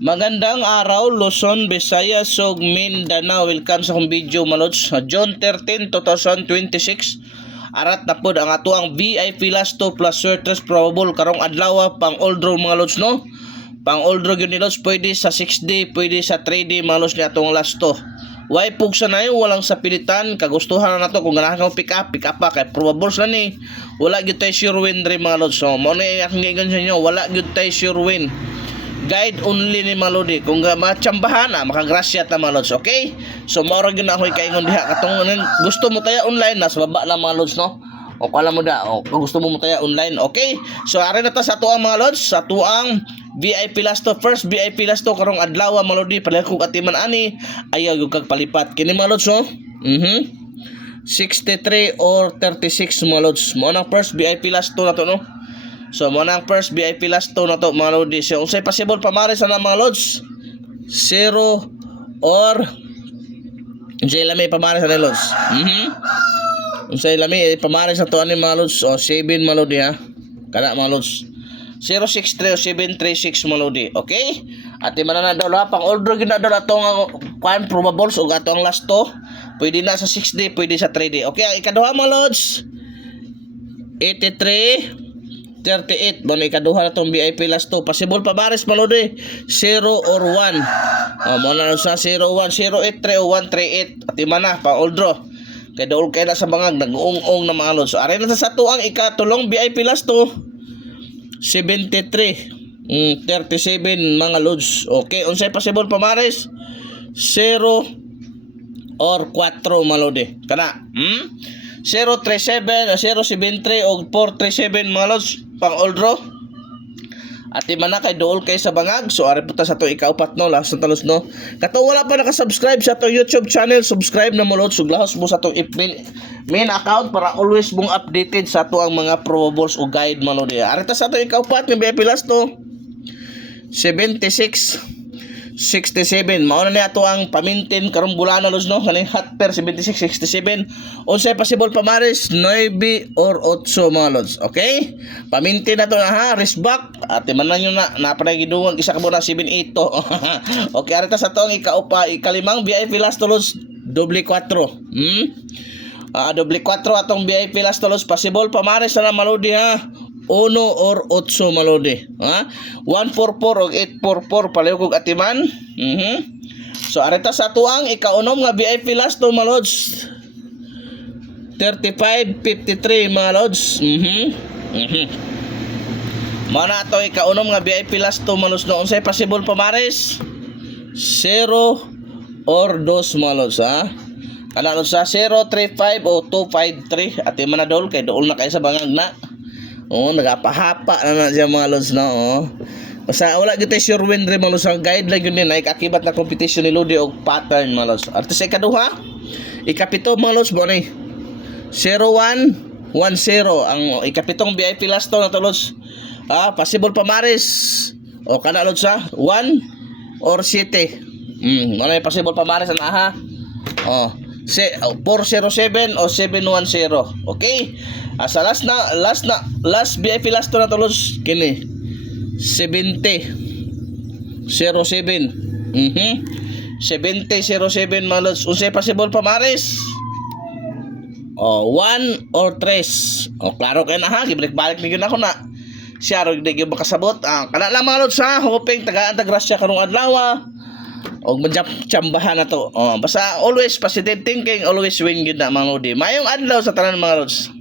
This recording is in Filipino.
Magandang araw, Luzon, Visayas, ug Mindanao. Welcome sa akong video, malods. June 13, 2026. Arat na pod ang atuang VIP last 2 plus sweaters probable karong adlaw pang old draw mga lods, no? Pang old draw gyud ni lods, pwede sa 6D, pwede sa 3D mga lods ni atong last 2. Why pugsa na yun, walang sa pilitan, kagustuhan na to kung ganahan kang pick up pa kay probables na ni. Wala gyud tay sure win dre mga lods. So mo ni akong giingon sa inyo, wala gyud tay sure win. Guide only ni Malodi. Kung machambahan na, makagrasya ta Malods, okay? So maura gyud na ako'y kaingon diha katong gusto mo taya online nasa baba lang mga lods, no? O kala mo da, o kung gusto mo taya online, okay? So ari na ta sa tuang mga lods, sa tuang VIP last to, first VIP last to karong adlaw Malodi, pala kung atiman ani ayaw yung kag palipat. Kini mga lods, no? 63 or 36 mga lods. Mo nang first VIP last to na to, no? So mo nang first VIP last 2 na to mga lodi. So unsay possible pamari sa mga lods? 0 or unsay lami pamari sa lods? Unsay lami pamari sa to ani mga lods? O 7 mga lodi ha. Kana mga lods. 063 o 736 mga lodi. Okay? At manana daw ha pang order gyud na daw atong kwan probables ug atong last 2. Pwede na sa 6D, pwede sa 3D. Okay, ang ikaduha mga lods. 83 38 bono ikaduha na tong VIP last 2 possible pa baris malodi 0 or 1 mo na sa 01 083 o 138 at mana pa old draw kay dool kay na sa bangag nag-uong na mga lods. So ari na sa tuang ikatulong VIP last 2 73 37 mga lods. Okay, unsay possible pa baris 0 or 4 malodi kana 037 o 073 o 437 mga lods pang old draw. At man na kay dool kay sa bangag. So ari puta sa to ikaupat no last na talos no. Kato wala pa naka-subscribe sa to YouTube channel, subscribe na mo lods ug lahos mo sa to main account para always mong updated sa to ang mga probables o guide man lodi. Ari ta sa to ikaupat ng VIP last to 76 67 mao na ni ato ang pamintin karong bulan los no kani hot per 76 67 unsay possible pamares 9 or 8 mga lods. Okay, pamintin na to na ha, wrist back at man nyo na napanay giduwang isa ka mo na 78 to. Okay, arita sa to ang ikalimang VIP last lods doble 4 doble 4 atong VIP last lods possible pamares na malodi ha 1 or 8 malodi ha 144 o 844 palayo kog atiman. So arita sa tuang ikaunom nga VIP last to malods 35 53 mga lods. Mana to ikaunom nga VIP last to malos no unsay possible pamares 0 or 2 mga lods ha kana lods sa 035 o 253 ati man dol kay dool na kay sa bangag na. Nagapahapa na siya mga lods na basta wala gyud tay sure win re mga lods. Ang guide lang yun din ay kakibat na competition ni Lodi og pattern mga lods. At sa ikaduha ikapito mga lods mo ni 0110 ang ikapitong VIP last to na to lods possible pamares o kana lods sa 1 or 7 ano yung possible pamares na ha 407 o 710. Okay, sa last VIP last to na to lods kini 70 07 70 07 mga lods. Unsay possible pamares 1 or 3 klaro kay na ha gibalik-balik ni gyud ako na siya ro gyud makasabot kana lang mga lods ha hoping tagaan ta grasya karong adlaw og chambahan na to basta always positive thinking, always win gyud na mga lodi. Mayong adlaw sa tanan mga lods.